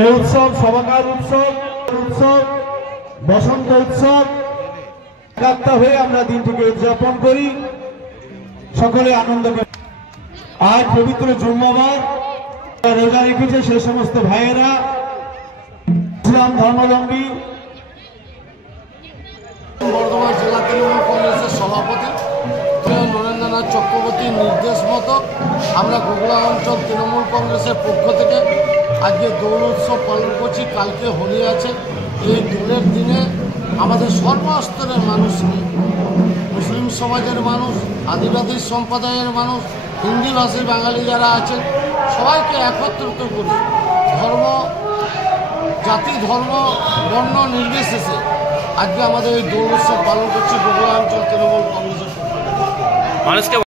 এই উৎসব সবাকার উৎসব উৎসব বসন্ত উৎসব একাত্তা হয়ে আমরা দিনটিকে উদযাপন করি, সকলে আনন্দ করি। আজ পবিত্র জুম্মাবার রোজা রেখেছে সেই সমস্ত ভাইয়েরা, ইসলাম ধর্মাবলম্বী। বর্ধমান জেলা তৃণমূল কংগ্রেসের সভাপতি নরেন্দ্রনাথ চক্রবর্তীর নির্দেশ মতো আমরা গোগলা অঞ্চল তৃণমূল কংগ্রেসের পক্ষ থেকে আজকে দৌড় উৎসব পালন করছি। কালকে হোলি আছে। এই দোলের দিনে আমাদের সর্বস্তরের মানুষকে, মুসলিম সমাজের মানুষ, আদিবাসী সম্প্রদায়ের মানুষ, হিন্দিভাষী বাঙালি যারা আছেন সবাইকে একত্রিত করে ধর্ম, জাতি, ধর্ম, বর্ণ নির্বিশেষে আজকে আমাদের এই দৌড় উৎসব পালন করছি গোগলা অঞ্চল তৃণমূল কংগ্রেসের পক্ষ থেকে।